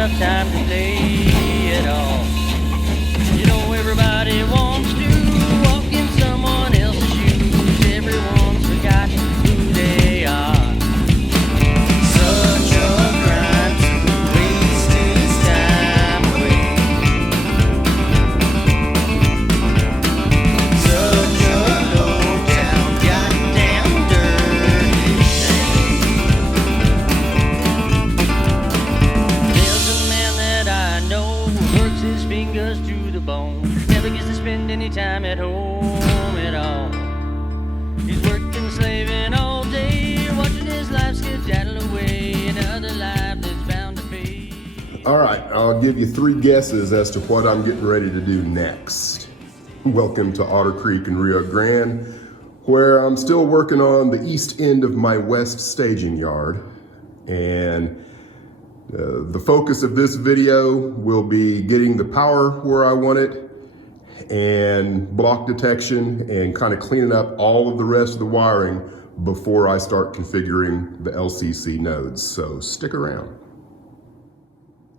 enough time to play at all. You know everybody wants to walk in someone else's shoes. Everyone's forgotten who they are. Such a crime to waste his time away. Such a low down, goddamn dirty thing. There's a man that I know who works his fingers to the bone. Never gets to spend any time at home at all. He's working, slaving all day, watching his life skedaddle away. Another life that's bound to fade. All right, I'll give you 3 guesses as to what I'm getting ready to do next. Welcome to Otter Creek in Rio Grande, where I'm still working on the east end of my west staging yard. And the focus of this video will be getting the power where I want it, and block detection, and kind of cleaning up all of the rest of the wiring before I start configuring the LCC nodes. So stick around.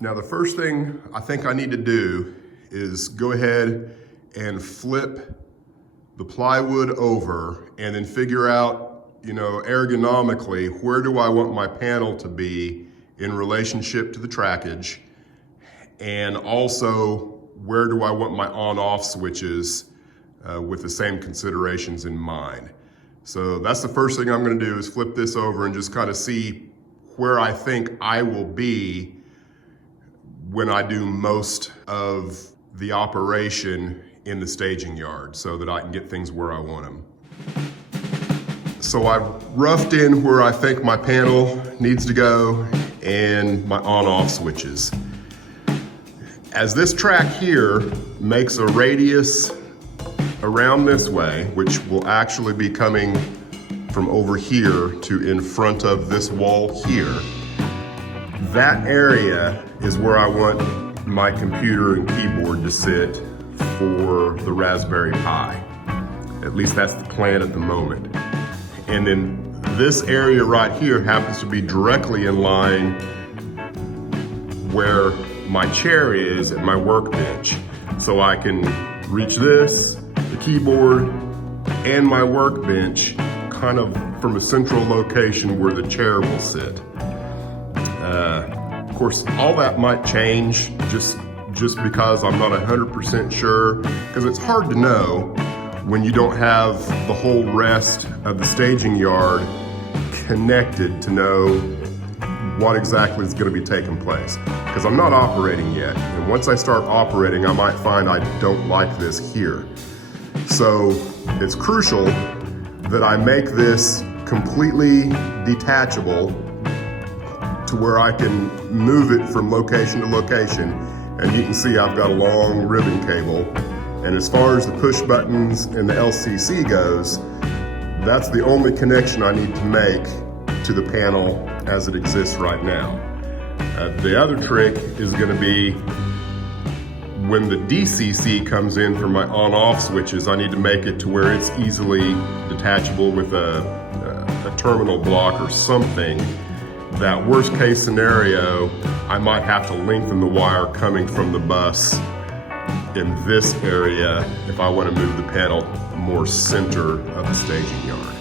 Now, the first thing I think I need to do is go ahead and flip the plywood over and then figure out, ergonomically, where do I want my panel to be in relationship to the trackage, and also where do I want my on-off switches with the same considerations in mind. So that's the first thing I'm gonna do, is flip this over and just kind of see where I think I will be when I do most of the operation in the staging yard, so that I can get things where I want them. So I've roughed in where I think my panel needs to go and my on-off switches. As this track here makes a radius around this way, which will actually be coming from over here to in front of this wall here, that area is where I want my computer and keyboard to sit for the Raspberry Pi. At least that's the plan at the moment. And then this area right here happens to be directly in line where my chair is at my workbench. So I can reach this, the keyboard, and my workbench kind of from a central location where the chair will sit. Of course, all that might change just because I'm not 100% sure, because it's hard to know when you don't have the whole rest of the staging yard connected to know what exactly is going to be taking place. Because I'm not operating yet, and once I start operating, I might find I don't like this here. So it's crucial that I make this completely detachable to where I can move it from location to location. And you can see I've got a long ribbon cable. And as far as the push buttons and the LCC goes, that's the only connection I need to make to the panel as it exists right now. The other trick is going to be when the DCC comes in for my on-off switches, I need to make it to where it's easily detachable with a terminal block or something. That worst case scenario, I might have to lengthen the wire coming from the bus in this area if I want to move the panel more center of the staging yard.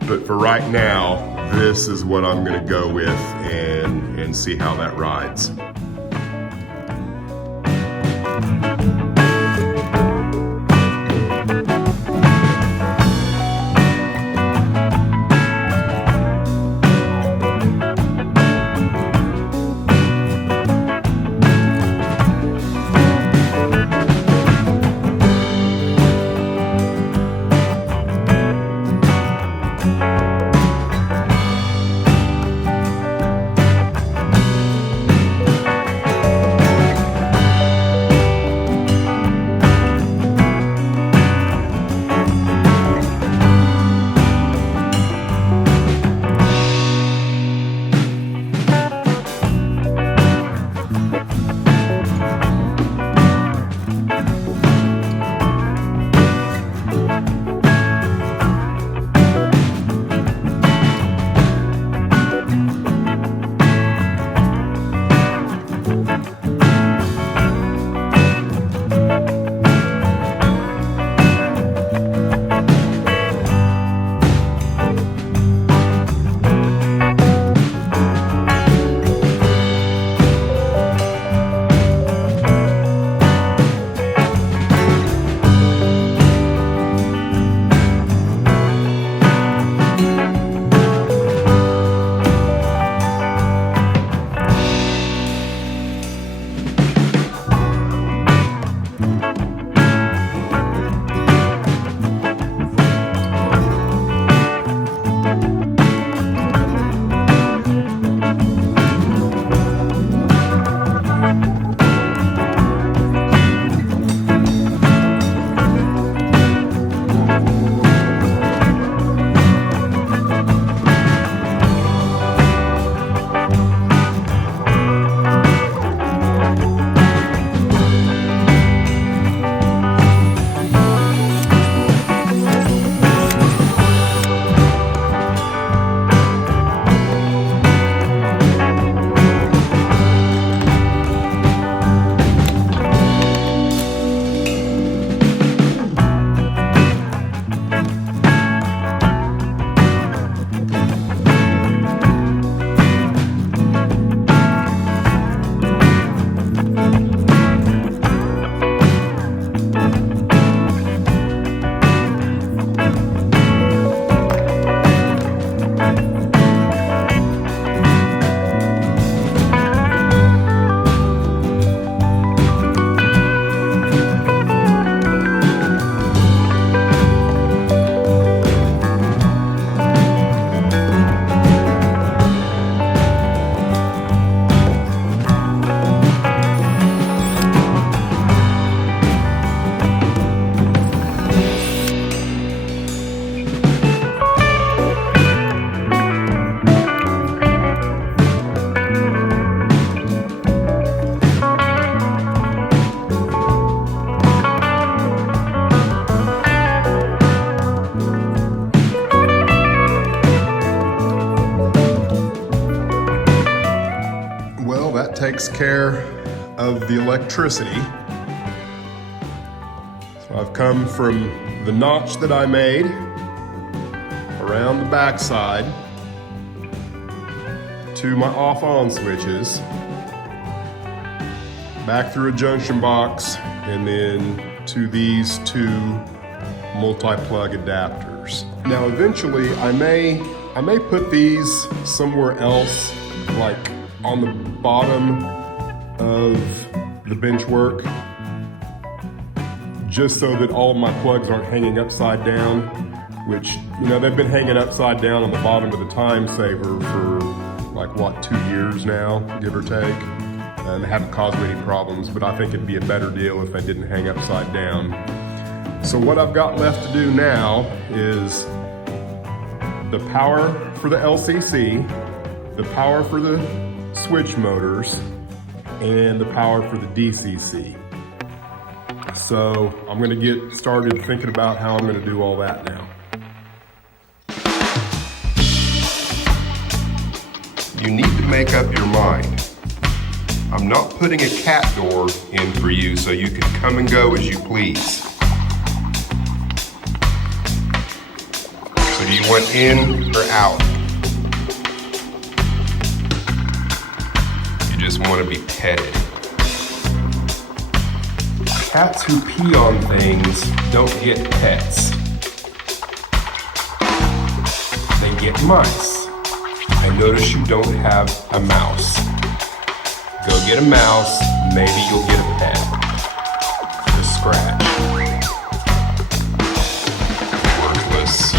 But for right now, this is what I'm going to go with and see how that rides. takes care of the electricity. So I've come from the notch that I made around the backside to my off-on switches, back through a junction box, and then to these two multi-plug adapters. Now eventually I may put these somewhere else, like on the bottom of the benchwork, just so that all of my plugs aren't hanging upside down, which, you know, they've been hanging upside down on the bottom of the time saver for like, what, 2 years now, give or take. And they haven't caused me any problems, but I think it'd be a better deal if they didn't hang upside down. So what I've got left to do now is the power for the LCC, the power for the switch motors, and the power for the DCC. So I'm gonna get started thinking about how I'm gonna do all that now. You need to make up your mind. I'm not putting a cat door in for you so you can come and go as you please. So do you want in or out? You just want to be petted. Cats who pee on things don't get pets. They get mice. I notice you don't have a mouse. Go get a mouse, maybe you'll get a pet. To scratch. Worthless.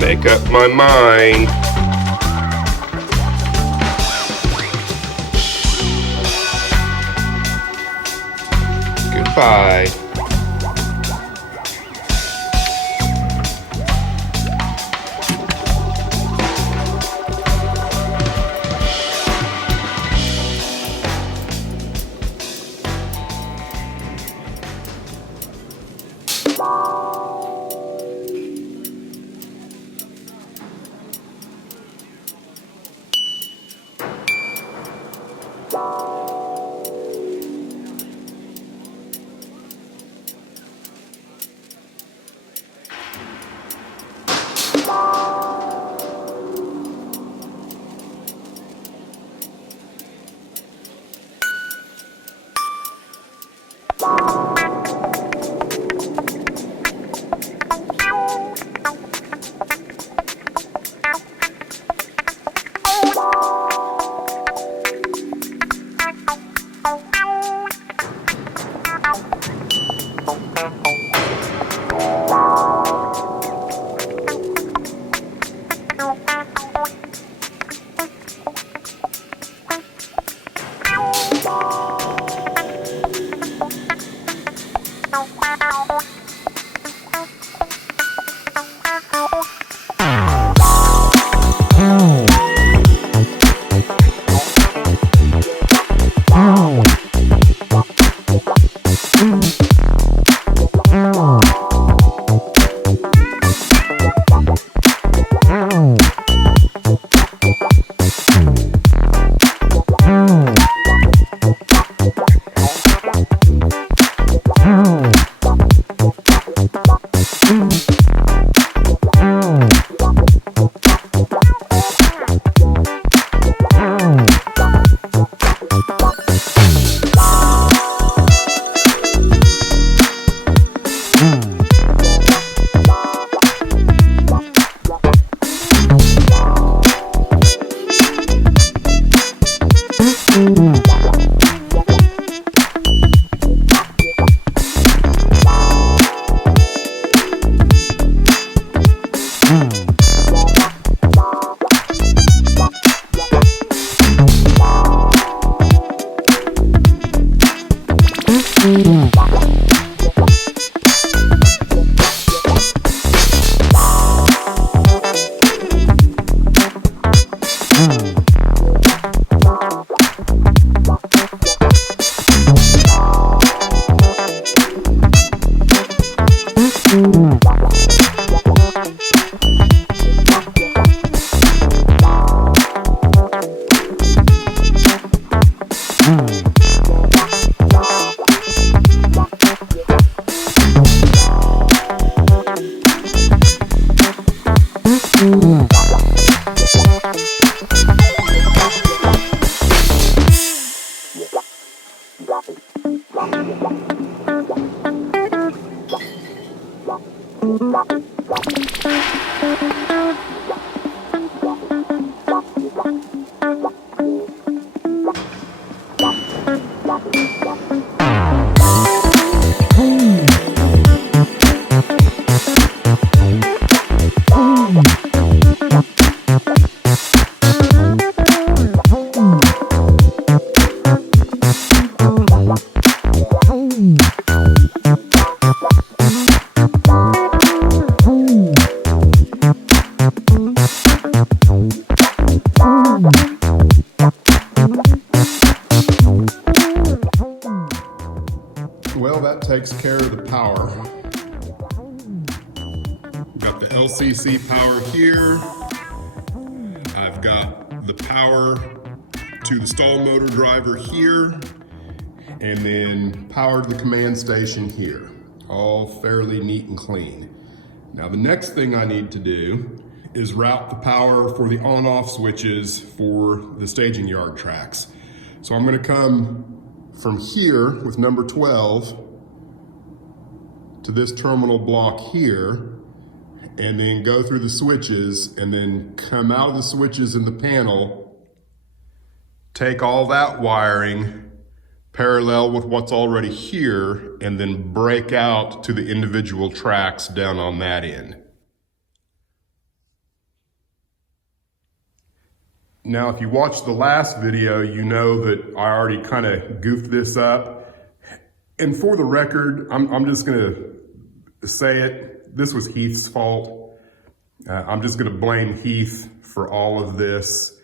Make up my mind. Goodbye. Well, that takes care of the power. Got the LCC power here. I've got the power to the stall motor driver here, and then power to the command station here. All fairly neat and clean. Now the next thing I need to do is route the power for the on-off switches for the staging yard tracks. So I'm gonna come from here with number 12 to this terminal block here, and then go through the switches, and then come out of the switches in the panel, take all that wiring parallel with what's already here, and then break out to the individual tracks down on that end. Now, if you watched the last video, you know that I already kind of goofed this up. And for the record, I'm just gonna say it, this was Heath's fault. I'm just gonna blame Heath for all of this,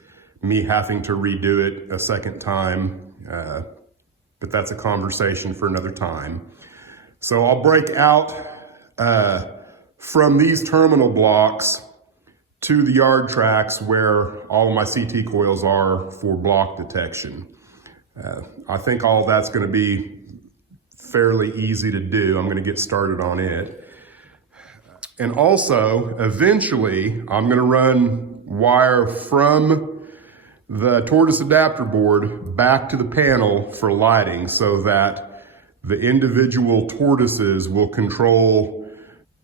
me having to redo it a second time, but that's a conversation for another time. So I'll break out from these terminal blocks to the yard tracks where all of my CT coils are for block detection. I think all that's gonna be fairly easy to do. I'm gonna get started on it. And also, eventually, I'm gonna run wire from the tortoise adapter board back to the panel for lighting so that the individual tortoises will control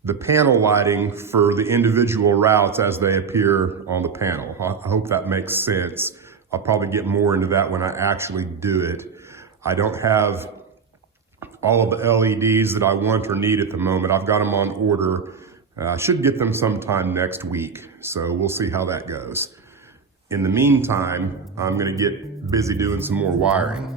the panel lighting for the individual routes as they appear on the panel. I hope that makes sense. I'll probably get more into that when I actually do it. I don't have all of the LEDs that I want or need at the moment. I've got them on order. I should get them sometime next week, so we'll see how that goes. In the meantime, I'm gonna get busy doing some more wiring.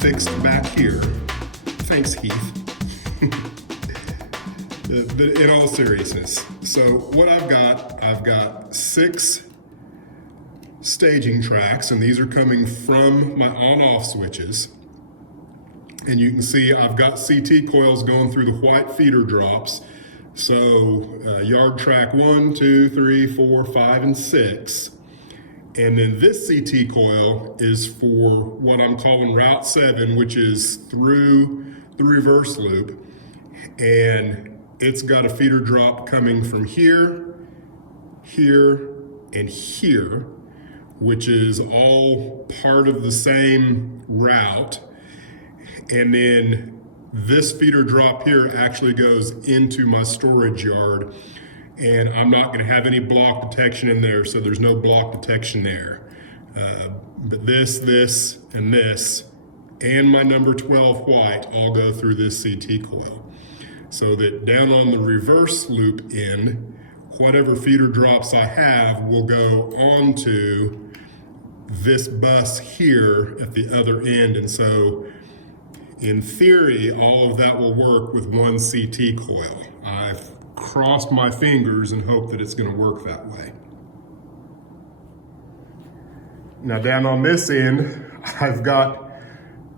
Fixed back here. Thanks, Heath. But in all seriousness, so what I've got 6 staging tracks, and these are coming from my on-off switches. And you can see I've got CT coils going through the white feeder drops. So yard track 1, 2, 3, 4, 5, and 6. And then this CT coil is for what I'm calling Route 7, which is through the reverse loop. And it's got a feeder drop coming from here, here, and here, which is all part of the same route. And then this feeder drop here actually goes into my storage yard, and I'm not going to have any block detection in there, so there's no block detection there. But this, and my number 12 white all go through this CT coil. So that down on the reverse loop end, whatever feeder drops I have will go onto this bus here at the other end. And so in theory, all of that will work with one CT coil. I've crossed my fingers and hope that it's going to work that way. Now down on this end, I've got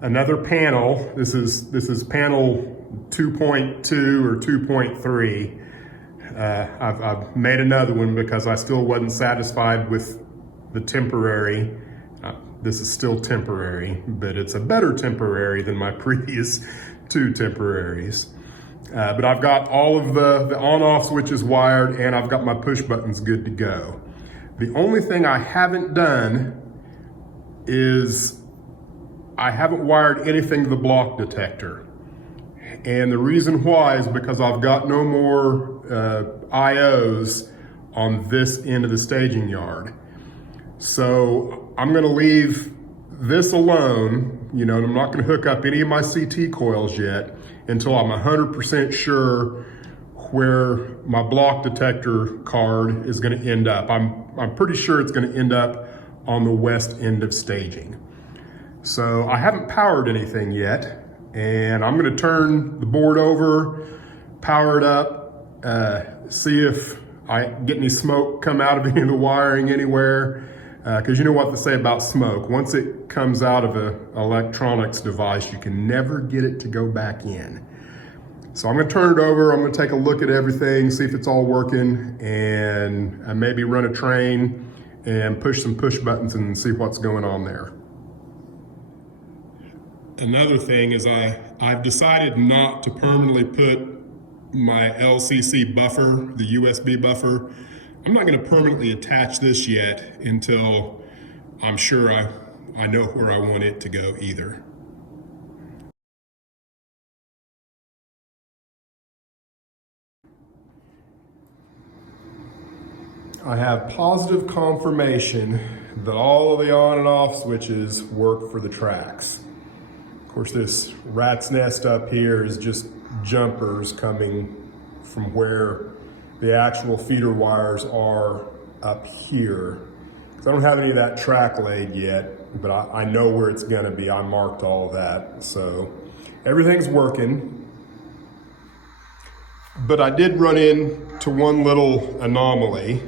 another panel. This is panel 2.2 or 2.3. I've made another one because I still wasn't satisfied with the temporary. This is still temporary, but it's a better temporary than my previous two temporaries. But I've got all of the on-off switches wired, and I've got my push buttons good to go. The only thing I haven't done is I haven't wired anything to the block detector. And the reason why is because I've got no more IOs on this end of the staging yard. So I'm gonna leave this alone, and I'm not gonna hook up any of my CT coils yet until I'm 100% sure where my block detector card is gonna end up. I'm pretty sure it's gonna end up on the west end of staging. So I haven't powered anything yet, and I'm gonna turn the board over, power it up, see if I get any smoke come out of any of the wiring anywhere, because you know what they say about smoke. Once it comes out of an electronics device, you can never get it to go back in. So I'm gonna turn it over, I'm gonna take a look at everything, see if it's all working, and maybe run a train and push some push buttons and see what's going on there. Another thing is I've decided not to permanently put my LCC buffer, the USB buffer. I'm not going to permanently attach this yet until I'm sure I know where I want it to go either. I have positive confirmation that all of the on and off switches work for the tracks. Of course, this rat's nest up here is just jumpers coming from where the actual feeder wires are up here. Because I don't have any of that track laid yet, but I know where it's gonna be. I marked all of that, so everything's working. But I did run into one little anomaly,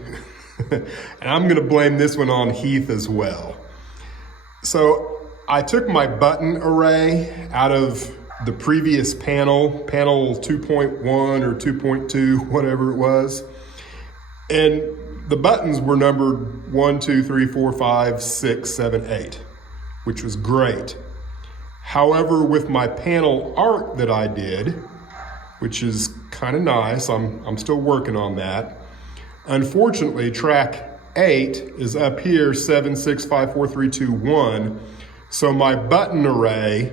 and I'm gonna blame this one on Heath as well. So I took my button array out of the previous panel 2.1 or 2.2, whatever it was. And the buttons were numbered 1, 2, 3, 4, 5, 6, 7, 8, which was great. However, with my panel art that I did, which is kind of nice, I'm still working on that. Unfortunately, track 8 is up here, 7, 6, 5, 4, 3, 2, 1. So my button array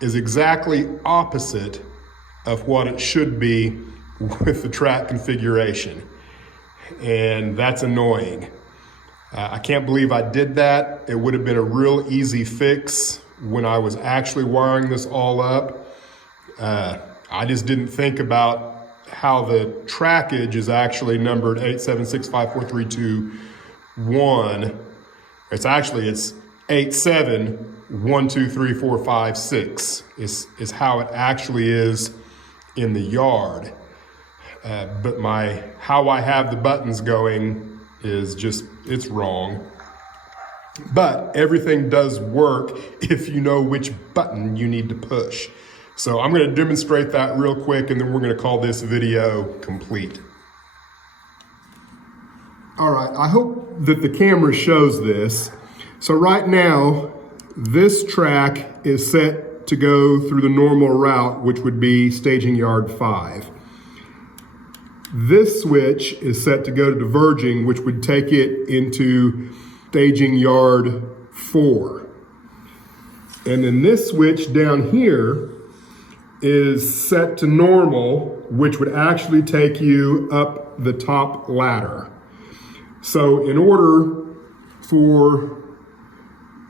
is exactly opposite of what it should be with the track configuration. And that's annoying. I can't believe I did that. It would have been a real easy fix when I was actually wiring this all up. I just didn't think about how the trackage is actually numbered 8, 7, 6, 5, 4, 3, 2, 1. It's 8, 7, 1, 2, 3, 4, 5, 6 is how it actually is in the yard. But how I have the buttons going is just, it's wrong. But everything does work if you know which button you need to push. So I'm going to demonstrate that real quick, and then we're going to call this video complete. All right, I hope that the camera shows this. So right now, this track is set to go through the normal route, which would be staging yard 5. This switch is set to go to diverging, which would take it into staging yard 4. And then this switch down here is set to normal, which would actually take you up the top ladder. So in order for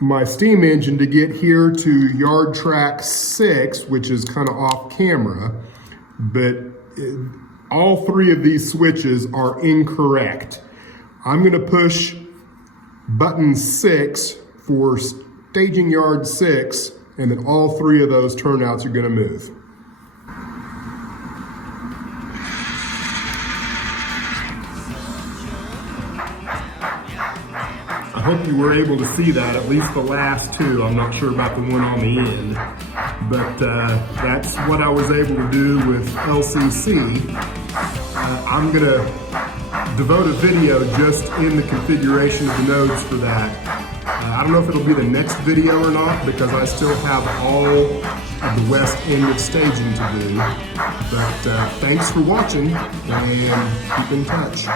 my steam engine to get here to yard track 6, which is kind of off camera, but all 3 of these switches are incorrect. I'm gonna push button 6 for staging yard 6, and then all 3 of those turnouts are gonna move. I hope you were able to see that, at least the last 2. I'm not sure about the one on the end, but that's what I was able to do with LCC. I'm gonna devote a video just in the configuration of the nodes for that. I don't know if it'll be the next video or not, because I still have all of the west end of staging to do. But thanks for watching, and keep in touch.